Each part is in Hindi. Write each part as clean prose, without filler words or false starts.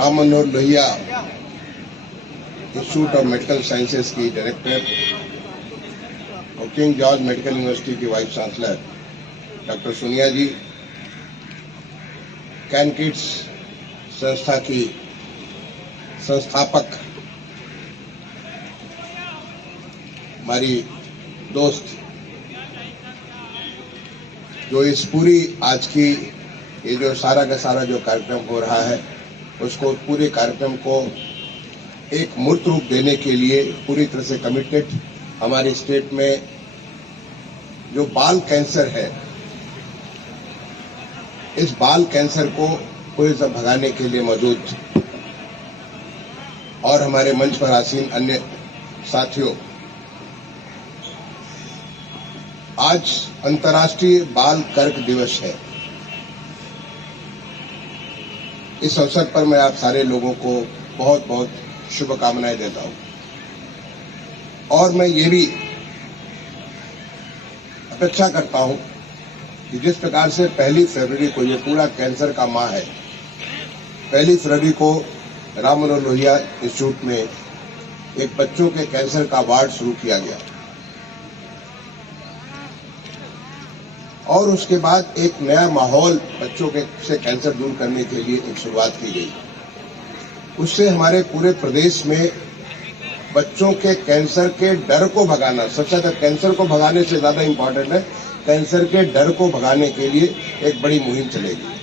Ram Manohar Lohia Institute of Medical Sciences की डायरेक्टर और किंग जॉर्ज मेडिकल यूनिवर्सिटी की vice chancellor doctor Sonia ji, Can Kids संस्था की संस्थापक हमारी दोस्त, जो इस पूरी आज की ये जो सारा का सारा जो कार्यक्रम हो रहा है उसको पूरे कार्यक्रम को एक मूर्त रूप देने के लिए पूरी तरह से कमिटेड, हमारे स्टेट में जो बाल कैंसर है, इस बाल कैंसर को पूरी तरह भगाने के लिए मौजूद, और हमारे मंच पर आसीन अन्य साथियों, आज अंतर्राष्ट्रीय बाल कर्क दिवस है। इस अवसर पर मैं आप सारे लोगों को बहुत बहुत शुभकामनाएं देता हूं, और मैं ये भी अपेक्षा करता हूं कि जिस प्रकार से 1 फरवरी को ये पूरा कैंसर का माह है, 1 फरवरी को राम मनोहर लोहिया इंस्टीट्यूट में एक बच्चों के कैंसर का वार्ड शुरू किया गया, और उसके बाद एक नया माहौल बच्चों के से कैंसर दूर करने के लिए एक शुरुआत की गई। उससे हमारे पूरे प्रदेश में बच्चों के कैंसर के डर को भगाना, सबसे ज्यादा कैंसर को भगाने से ज्यादा इम्पोर्टेंट है, कैंसर के डर को भगाने के लिए एक बड़ी मुहिम चलेगी।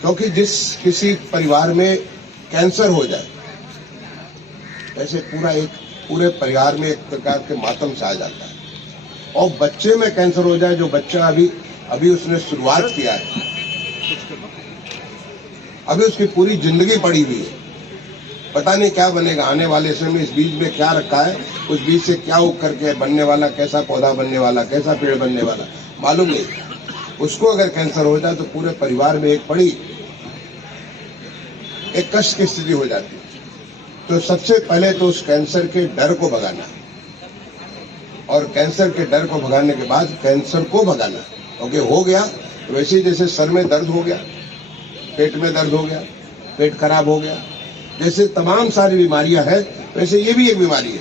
क्योंकि जिस किसी परिवार में कैंसर हो जाए, ऐसे पूरे परिवार में एक प्रकार के मातम सा आ जाता है, और बच्चे में कैंसर हो जाए, जो बच्चा अभी उसने शुरुआत किया है, अभी उसकी पूरी जिंदगी पड़ी हुई है, पता नहीं क्या बनेगा आने वाले समय में, इस बीज में क्या रखा है, उस बीज से क्या उग करके बनने वाला, कैसा पौधा बनने वाला, कैसा पेड़ बनने वाला मालूम नहीं। उसको अगर कैंसर हो जाए तो पूरे परिवार में एक बड़ी एक कष्ट की स्थिति हो जाती है। तो सबसे पहले तो उस कैंसर के डर को भगाना, और कैंसर के डर को भगाने के बाद कैंसर को भगाना। क्योंकि हो गया वैसे ही, जैसे सर में दर्द हो गया, पेट में दर्द हो गया, पेट खराब हो गया, जैसे तमाम सारी बीमारियां हैं, वैसे ये भी एक बीमारी है,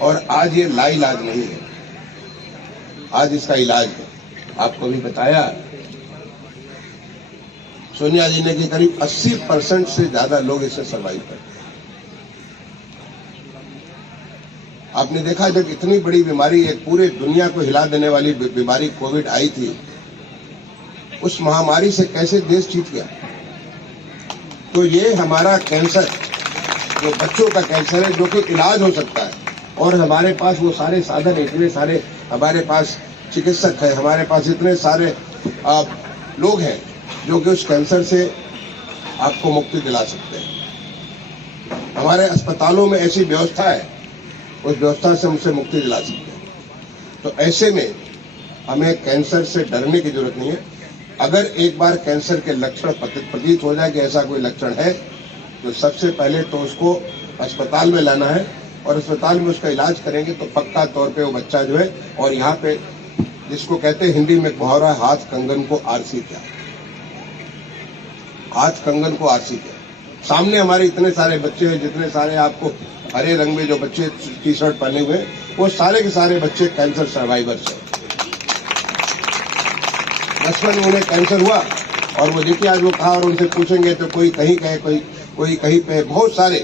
और आज ये लाइलाज नहीं है, आज इसका इलाज है। आपको भी बताया सोनिया जी ने कि करीब 80% से ज्यादा लोग इससे सर्वाइव करते हैं। आपने देखा जब इतनी बड़ी बीमारी, एक पूरे दुनिया को हिला देने वाली बीमारी कोविड आई थी, उस महामारी से कैसे देश जीत गया। तो ये हमारा कैंसर, जो बच्चों का कैंसर है, जो कि इलाज हो सकता है, और हमारे पास वो सारे साधन, इतने सारे हमारे पास चिकित्सक है, हमारे पास इतने सारे लोग हैं जो कि उस कैंसर से आपको मुक्ति दिला सकते हैं। हमारे अस्पतालों में ऐसी व्यवस्था है, उस व्यवस्था से हमसे मुक्ति दिला सकते हैं। तो ऐसे में हमें कैंसर से डरने की जरूरत नहीं है। अगर एक बार कैंसर के लक्षण प्रतीत हो जाए कि ऐसा कोई लक्षण है, तो सबसे पहले तो उसको अस्पताल में लाना है, और अस्पताल में उसका इलाज करेंगे तो पक्का तौर पे वो बच्चा जो है, और यहाँ पे जिसको कहते हैं हिंदी में मुहावरा, हाथ कंगन को आरसी क्या, हाथ कंगन को आरसी क्या। सामने हमारे इतने सारे बच्चे हैं, जितने सारे आपको हरे रंग में जो बच्चे टी शर्ट पहने हुए, वो सारे के सारे बच्चे कैंसर सर्वाइवर्स हैं। बचपन में उन्हें कैंसर हुआ, और वो देखिए आज वो कहा, और उनसे पूछेंगे तो कोई कहीं कहे, कोई कहीं पे, बहुत सारे,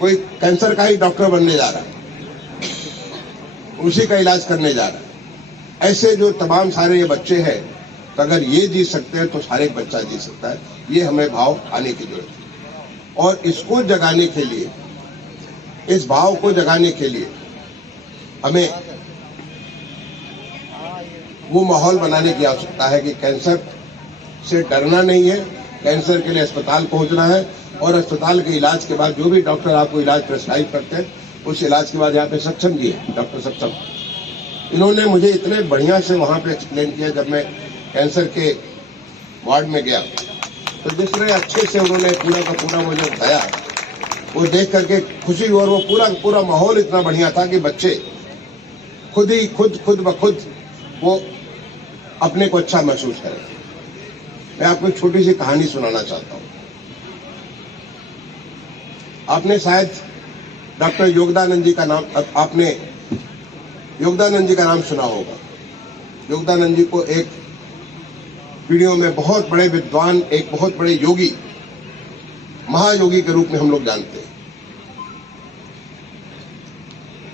कोई कैंसर का ही डॉक्टर बनने जा रहा है, उसी का इलाज करने जा रहा है। ऐसे जो तमाम सारे ये बच्चे हैं, तो अगर ये जी सकते हैं तो हर एक बच्चा जी सकता है। ये हमें भाव आने की जरूरत है, और इसको जगाने के लिए, इस भाव को जगाने के लिए हमें वो माहौल बनाने की आवश्यकता है कि कैंसर से डरना नहीं है, कैंसर के लिए अस्पताल पहुंचना है, और अस्पताल के इलाज के बाद जो भी डॉक्टर आपको इलाज प्रेस्क्राइब करते हैं, उस इलाज के बाद यहाँ पे सक्षम जी है डॉक्टर सक्षम, इन्होंने मुझे इतने बढ़िया से वहां पे एक्सप्लेन किया। जब मैं कैंसर के वार्ड में गया तो जिस तरह अच्छे से उन्होंने पूरा का पूरा मुझे बताया, वो देख करके खुशी हुई, और वो पूरा माहौल इतना बढ़िया था कि बच्चे खुद ब खुद वो अपने को अच्छा महसूस करें। मैं आपको एक छोटी सी कहानी सुनाना चाहता हूं। आपने शायद डॉक्टर योगदानंद जी का नाम सुना होगा। योगदानंद जी को एक पीढ़ियों में बहुत बड़े विद्वान, एक बहुत बड़े योगी, महायोगी के रूप में हम लोग जानते हैं।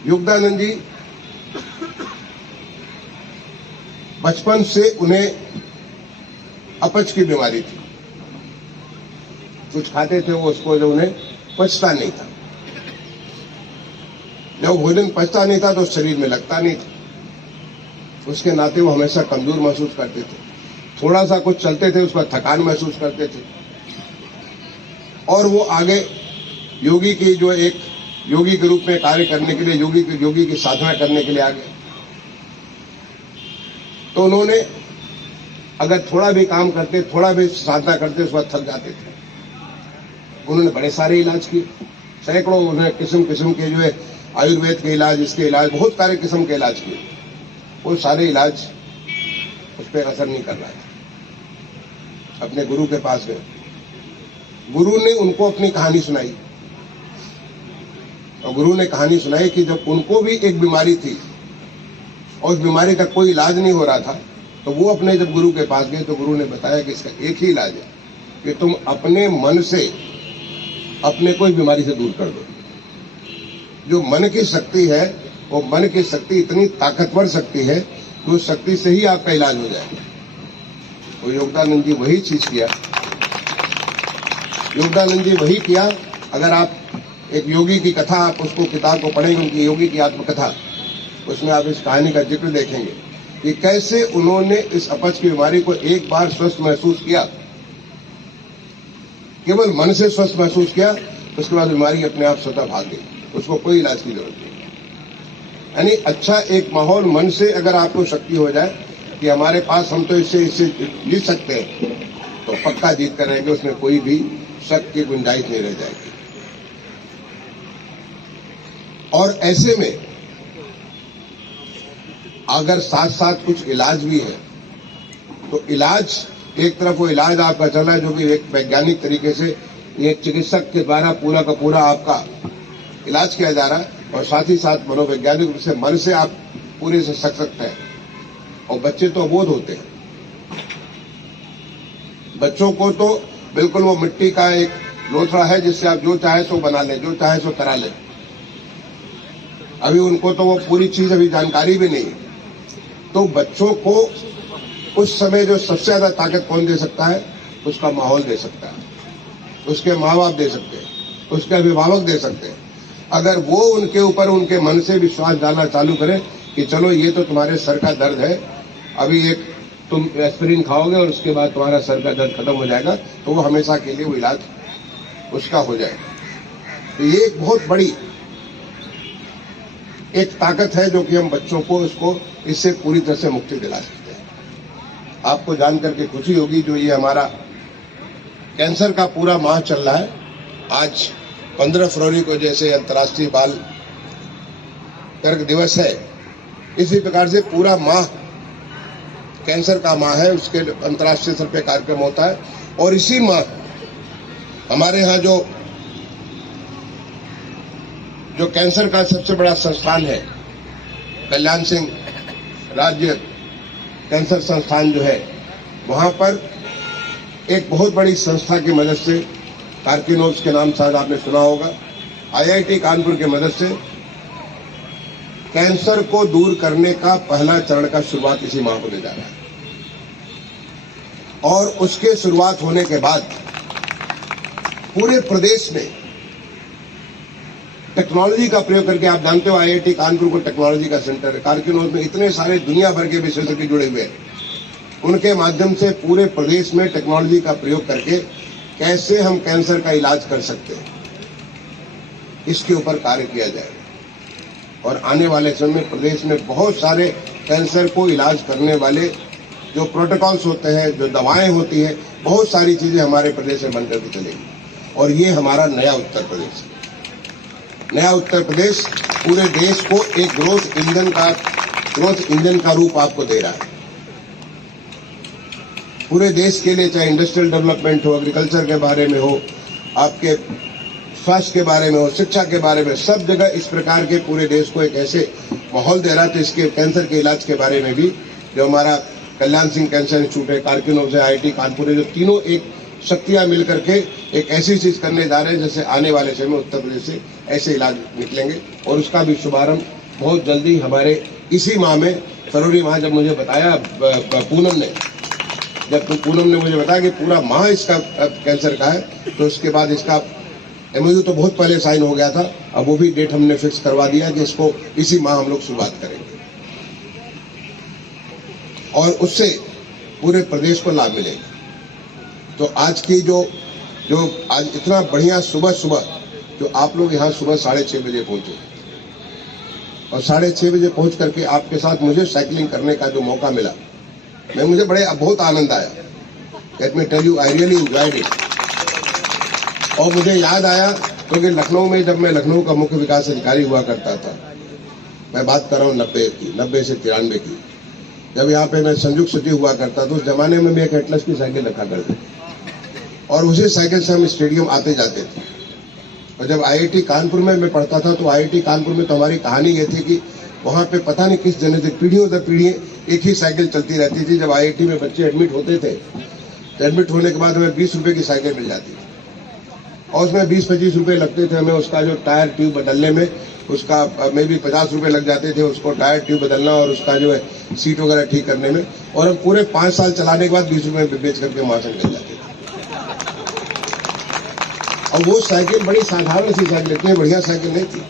योगदानंद जी बचपन से उन्हें अपच की बीमारी थी। कुछ खाते थे वो, उसको जो उन्हें पचता नहीं था। जब भोजन पचता नहीं था तो शरीर में लगता नहीं था। उसके नाते वो हमेशा कमजोर महसूस करते थे। थोड़ा सा कुछ चलते थे, उस पर थकान महसूस करते थे। और वो आगे योगी की जो एक योगी के रूप में कार्य करने के लिए, योगी की साधना करने के लिए आ गए। तो उन्होंने अगर थोड़ा भी काम करते, थोड़ा भी साधना करते, उस वक्त थक जाते थे। उन्होंने बड़े सारे इलाज किए, सैकड़ों, उन्होंने किस्म किस्म के जो है आयुर्वेद के इलाज, इसके इलाज, बहुत सारे किस्म के इलाज किए। वो सारे इलाज उस पर असर नहीं कर रहा था। अपने गुरु के पास गए, गुरु ने उनको अपनी कहानी सुनाई। और गुरु ने कहानी सुनाई कि जब उनको भी एक बीमारी थी और उस बीमारी का कोई इलाज नहीं हो रहा था, तो वो अपने जब गुरु के पास गए तो गुरु ने बताया कि इसका एक ही इलाज है कि तुम अपने मन से अपने को बीमारी से दूर कर दो। जो मन की शक्ति है, वो मन की शक्ति इतनी ताकतवर शक्ति है कि उस शक्ति से ही आपका इलाज हो जाएगा। तो योगदानंद जी वही चीज किया। योगदानंद जी वही किया। अगर आप एक योगी की कथा, आप उसको किताब को पढ़ेंगे, उनकी योगी की आत्मकथा, उसमें आप इस कहानी का जिक्र देखेंगे कि कैसे उन्होंने इस अपच की बीमारी को एक बार स्वस्थ महसूस किया, केवल मन से स्वस्थ महसूस किया, उसके बाद बीमारी अपने आप स्वतः भाग गई, उसको कोई इलाज की जरूरत नहीं। यानी अच्छा एक माहौल, मन से अगर आपको शक्ति हो जाए कि हमारे पास, हम तो इससे जीत सकते हैं, तो पक्का जीत कर रहेंगे, उसमें कोई भी शक की गुंजाइश नहीं रह जाएगी। और ऐसे में अगर साथ साथ कुछ इलाज भी है, तो इलाज, एक तरफ वो इलाज आपका चल रहा है जो कि एक वैज्ञानिक तरीके से एक चिकित्सक के द्वारा पूरा का पूरा आपका इलाज किया जा रहा है, और साथ ही साथ मनोवैज्ञानिक रूप से मन से आप पूरे से सक सकते हैं। और बच्चे तो अबोध होते हैं। बच्चों को तो बिल्कुल वो मिट्टी का एक लोथड़ा है जिससे आप जो चाहे सो बना लें, जो चाहे सो करा लें। अभी उनको तो वो पूरी चीज अभी जानकारी भी नहीं है। तो बच्चों को उस समय जो सबसे ज्यादा ताकत कौन दे सकता है? उसका माहौल दे सकता है, उसके माँ बाप दे सकते हैं, उसके अभिभावक दे सकते हैं। अगर वो उनके ऊपर, उनके मन से विश्वास डालना चालू करें कि चलो ये तो तुम्हारे सर का दर्द है, अभी एक तुम एस्पिरिन खाओगे और उसके बाद तुम्हारा सर का दर्द खत्म हो जाएगा, तो वो हमेशा के लिए वो इलाज उसका हो जाएगा। तो ये एक बहुत बड़ी एक ताकत है जो कि हम बच्चों को इससे पूरी तरह से मुक्ति दिला सकते हैं। आपको जानकर के खुशी होगी, जो ये हमारा कैंसर का पूरा माह चल रहा है, आज 15 फरवरी को जैसे अंतर्राष्ट्रीय बाल कर्क दिवस है, इसी प्रकार से पूरा माह कैंसर का माह है, उसके अंतर्राष्ट्रीय स्तर पर कार्यक्रम होता है। और इसी माह हमारे यहाँ जो कैंसर का सबसे बड़ा संस्थान है, कल्याण सिंह राज्य कैंसर संस्थान जो है, वहां पर एक बहुत बड़ी संस्था की मदद से, कार्किनोज के नाम शायद आपने सुना होगा, IIT कानपुर की मदद से कैंसर को दूर करने का पहला चरण का शुरुआत इसी माह होने जा रहा है। और उसके शुरुआत होने के बाद पूरे प्रदेश में टेक्नोलॉजी का प्रयोग करके, आप जानते हो IIT कानपुर को टेक्नोलॉजी का सेंटर है, कार्किनोज में इतने सारे दुनिया भर के विशेषज्ञ जुड़े हुए हैं, उनके माध्यम से पूरे प्रदेश में टेक्नोलॉजी का प्रयोग करके कैसे हम कैंसर का इलाज कर सकते हैं, इसके ऊपर कार्य किया जाएगा। और आने वाले समय में प्रदेश में बहुत सारे कैंसर को इलाज करने वाले जो प्रोटोकॉल्स होते हैं, जो दवाएं होती है, बहुत सारी चीजें हमारे प्रदेश में बनकर के चलेगी। और ये हमारा नया उत्तर प्रदेश है। नया उत्तर प्रदेश पूरे देश को एक ग्रोथ इंजन का रूप आपको दे रहा है। पूरे देश के लिए, चाहे इंडस्ट्रियल डेवलपमेंट हो, एग्रीकल्चर के बारे में हो, आपके स्वास्थ्य के बारे में हो, शिक्षा के बारे में, सब जगह इस प्रकार के पूरे देश को एक ऐसे माहौल दे रहा था। इसके कैंसर के इलाज के बारे में भी जो हमारा कल्याण सिंह कैंसर इंस्टीट्यूट है, कार्किनों से IIT कानपुर है, जो तीनों एक शक्तियां मिलकर के एक ऐसी चीज करने जा रहे हैं जैसे आने वाले समय में उत्तर प्रदेश से ऐसे इलाज निकलेंगे। और उसका भी शुभारंभ बहुत जल्दी हमारे इसी माह में, फरवरी माह, जब मुझे बताया पूनम ने मुझे बताया कि पूरा माह इसका कैंसर का है, तो उसके बाद इसका MOU तो बहुत पहले साइन हो गया था, अब वो भी डेट हमने फिक्स करवा दिया कि इसको इसी माह हम लोग शुरुआत करेंगे और उससे पूरे प्रदेश को लाभ मिलेगा। तो आज की जो आज इतना बढ़िया सुबह जो आप लोग यहाँ सुबह 6:30 बजे पहुंचे और 6:30 बजे पहुंच करके आपके साथ मुझे साइकिलिंग करने का जो मौका मिला, मुझे बहुत आनंद आया। Let me tell you, I really enjoyed it. और मुझे याद आया क्योंकि लखनऊ में जब मैं लखनऊ का मुख्य विकास अधिकारी हुआ करता था, मैं बात कर रहा हूँ 90 से 93 की, जब यहाँ पे मैं संयुक्त सचिव हुआ करता था, उस जमाने में भी एक एटलस की साइकिल रखा करते थे और उसी साइकिल से हम स्टेडियम आते जाते थे। और जब IIT कानपुर में मैं पढ़ता था, तो IIT कानपुर में तो हमारी कहानी ये थी कि वहां पे पता नहीं किस जने से पीढ़ियों दर पीढ़ी एक ही साइकिल चलती रहती थी। जब IIT में बच्चे एडमिट होते थे, तो एडमिट होने के बाद हमें 20 रुपए की साइकिल मिल जाती थी और उसमें 20-25 रुपए लगते थे हमें उसका जो टायर ट्यूब बदलने में, उसका में भी 50 रुपए लग जाते थे उसको टायर ट्यूब बदलना और उसका जो है सीट वगैरह ठीक करने में। और हम पूरे 5 साल चलाने के बाद 20 रुपए बेच करके वहां से निकल जाते थे। और वो साइकिल बड़ी साधारण सी साइकिल, इतनी बढ़िया साइकिल नहीं थी।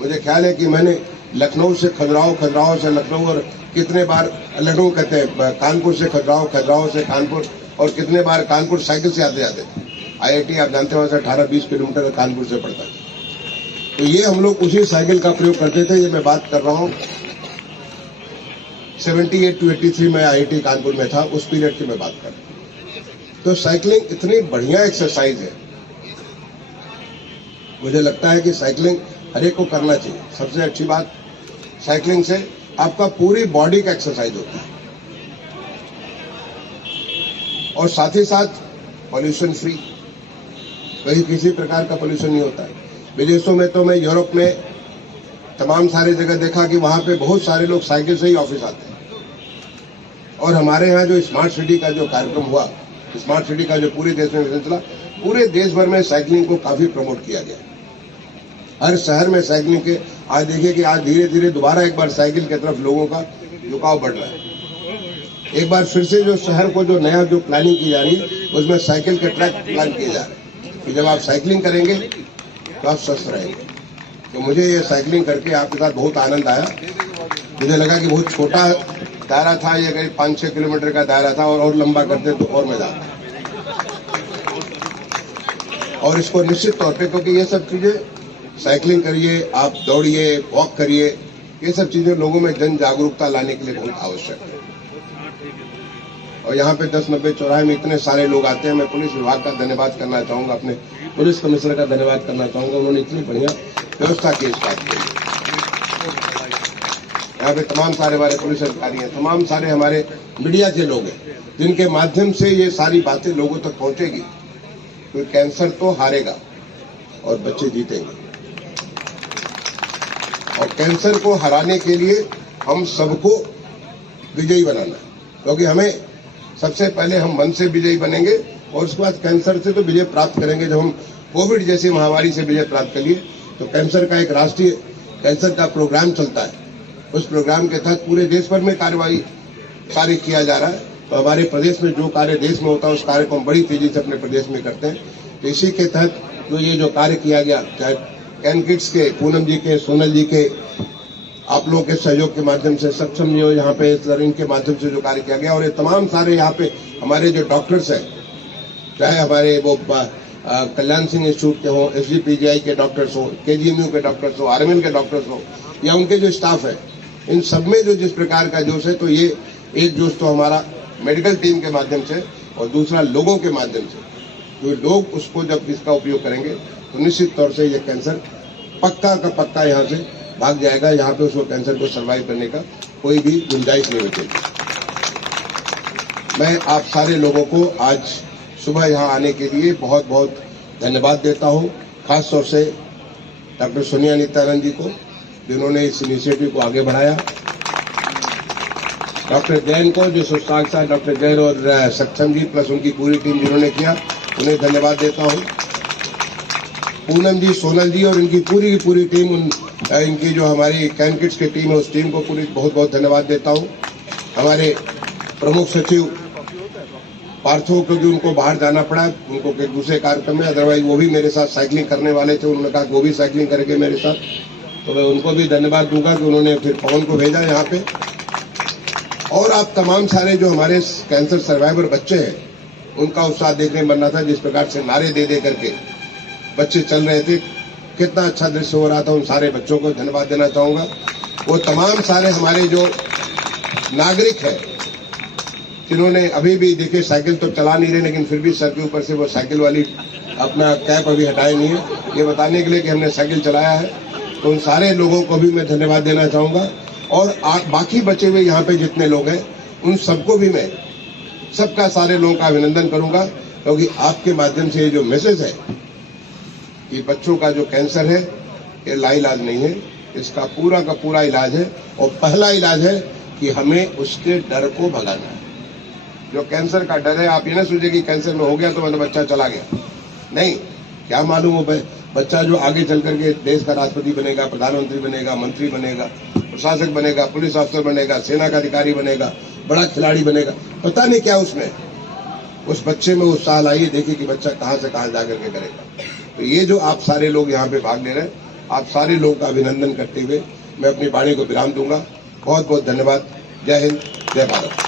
मुझे ख्याल है कि मैंने लखनऊ से खजुराहो से लखनऊ, और कितने बार लखनऊ कहते हैं, कानपुर से खजुराहो से कानपुर, और कितने बार कानपुर साइकिल से आते जाते थे। IIT आप जानते हो 18-20 किलोमीटर कानपुर से पड़ता है। तो ये हम लोग उसी साइकिल का प्रयोग करते थे। ये मैं बात कर रहा हूँ 78 to 83 में IIT कानपुर में था, उस पीरियड की मैं बात कर रहा हूँ। तो साइकिलिंग इतनी बढ़िया एक्सरसाइज है, मुझे लगता है कि साइकिलिंग हर एक को करना चाहिए। सबसे अच्छी बात, साइकिलिंग से आपका पूरी बॉडी का एक्सरसाइज होता है और साथ ही साथ पॉल्यूशन फ्री, कहीं किसी प्रकार का पॉल्यूशन नहीं होता है। विदेशों में तो मैं यूरोप में तमाम सारे जगह देखा कि वहां पे बहुत सारे लोग साइकिल से ही ऑफिस आते हैं। और हमारे यहाँ जो स्मार्ट सिटी का जो कार्यक्रम हुआ, स्मार्ट सिटी का जो पूरे देश में मिशन चला, पूरे देश भर में साइकिलिंग को काफी प्रमोट किया गया। हर शहर में साइकिलिंग के, आज देखिए कि आज धीरे धीरे दोबारा एक बार साइकिल की तरफ लोगों का झुकाव बढ़ रहा है। एक बार फिर से जो शहर को जो नया जो प्लानिंग की जा रही है, उसमें साइकिल के ट्रैक प्लान किए जा रहे हैं कि जब आप साइकिलिंग करेंगे तो आप स्वस्थ रहेंगे। तो मुझे ये साइकिलिंग करके आपके साथ बहुत आनंद आया। मुझे लगा कि बहुत छोटा दायरा था, ये करीब 5-6 किलोमीटर का दायरा था, और लंबा करते तो और मजा आता। और इसको निश्चित तौर पे, क्योंकि ये सब चीजें, साइकिलिंग करिए, आप दौड़िए, वॉक करिए, ये सब चीजें लोगों में जन जागरूकता लाने के लिए बहुत आवश्यक है। और यहाँ पे 10-90 चौराहे में इतने सारे लोग आते हैं। मैं पुलिस विभाग का धन्यवाद करना चाहूंगा, अपने पुलिस कमिश्नर का धन्यवाद करना चाहूंगा, उन्होंने इतनी बढ़िया व्यवस्था की इस बात के लिए। यहाँ पे तमाम सारे हमारे पुलिस अधिकारी हैं, तमाम सारे हमारे मीडिया के लोग हैं, जिनके माध्यम से ये सारी बातें लोगों तक पहुंचेगी। तो कैंसर तो हारेगा और बच्चे जीतेंगे। और कैंसर को हराने के लिए हम सबको विजयी बनाना है, क्योंकि हमें सबसे पहले हम मन से विजयी बनेंगे और उसके बाद कैंसर से तो विजय प्राप्त करेंगे। जब हम कोविड जैसी महामारी से विजय प्राप्त कर लिए, तो कैंसर का एक राष्ट्रीय कैंसर का प्रोग्राम चलता है। उस प्रोग्राम के तहत पूरे देश भर में कार्य किया जा रहा है। तो हमारे प्रदेश में जो कार्य देश में होता है, उस कार्य को हम बड़ी तेजी से अपने प्रदेश में करते हैं। तो इसी के तहत जो ये जो कार्य किया गया, चाहे कैन किड्स के, पूनम जी के, सोनल जी के, आप लोगों के सहयोग के माध्यम से, सक्षम जो यहाँ पे सर, इनके माध्यम से जो कार्य किया गया, और ये तमाम सारे यहाँ पे हमारे जो डॉक्टर्स हैं, चाहे हमारे वो कल्याण सिंह इंस्टीट्यूट के हो, SGPGI के डॉक्टर्स हो, KGMU के डॉक्टर्स हो, RML के डॉक्टर्स हो, या उनके जो स्टाफ है, इन सब में जो जिस प्रकार का जोश है, तो ये एक जोश तो हमारा मेडिकल टीम के माध्यम से और दूसरा लोगों के माध्यम से। जो लोग उसको जब इसका उपयोग करेंगे, तो निश्चित तौर से ये कैंसर पक्का का पक्का यहाँ से भाग जाएगा। यहाँ पे उसको कैंसर को सर्वाइव करने का कोई भी गुंजाइश नहीं बचेगी। मैं आप सारे लोगों को आज सुबह यहाँ आने के लिए बहुत बहुत धन्यवाद देता हूँ, खास तौर से डॉक्टर सोनिया नित्यानंद जी को, जिन्होंने इस इनिशिएटिव को आगे बढ़ाया, डॉक्टर जैन को, जो साथ डॉक्टर जैन और सक्षम जी प्लस उनकी पूरी टीम जिन्होंने किया, उन्हें धन्यवाद देता हूँ। पूनम जी, सोनल जी और इनकी पूरी की पूरी टीम, इनकी जो हमारी कैनकिट्स की टीम है उस टीम को पूरी बहुत बहुत धन्यवाद देता हूँ। हमारे प्रमुख सचिव पार्थो को भी उनको बाहर जाना पड़ा, उनको एक दूसरे कार्यक्रम में, अदरवाइज वो भी मेरे साथ साइकिलिंग करने वाले थे, उन्होंने कहा कि वो भी साइकिलिंग करेंगे मेरे साथ, तो मैं उनको भी धन्यवाद दूंगा कि उन्होंने फिर पवन को भेजा यहाँ पे। और आप तमाम सारे जो हमारे कैंसर सर्वाइवर बच्चे हैं, उनका उत्साह देखने में बनना था, जिस प्रकार से नारे दे दे करके बच्चे चल रहे थे, कितना अच्छा दृश्य हो रहा था। उन सारे बच्चों को धन्यवाद देना चाहूंगा। वो तमाम सारे हमारे जो नागरिक है, जिन्होंने अभी भी देखिए साइकिल तो चला नहीं रहे, लेकिन फिर भी सर के ऊपर से वो साइकिल वाली अपना कैप अभी हटाए नहीं है, ये बताने के लिए कि हमने साइकिल चलाया है। तो उन सारे लोगों को भी मैं धन्यवाद देना चाहूंगा। और बाकी बचे हुए यहाँ पे जितने लोग हैं, उन सबको भी मैं सबका सारे लोगों का अभिनंदन करूंगा, क्योंकि आपके माध्यम से ये जो मैसेज है कि बच्चों का जो कैंसर है ये लाइलाज नहीं है, इसका पूरा का पूरा इलाज है। और पहला इलाज है कि हमें उसके डर को भगाना है। जो कैंसर का डर है, आप ये ना सोचिए कि कैंसर में हो गया तो मतलब बच्चा चला गया, नहीं, क्या मालूम हो बच्चा जो आगे चल करके देश का राष्ट्रपति बनेगा, प्रधानमंत्री बनेगा, मंत्री बनेगा, प्रशासक बनेगा, पुलिस अफसर बनेगा, सेना का अधिकारी बनेगा, बड़ा खिलाड़ी बनेगा, पता नहीं क्या उसमें, उस बच्चे में उत्साह लाइए, देखिए कि बच्चा कहां से कहां जाकर के करेगा। तो ये जो आप सारे लोग यहाँ पे भाग ले रहे हैं, आप सारे लोगों का अभिनंदन करते हुए मैं अपनी वाणी को विराम दूंगा। बहुत बहुत धन्यवाद। जय हिंद, जय भारत।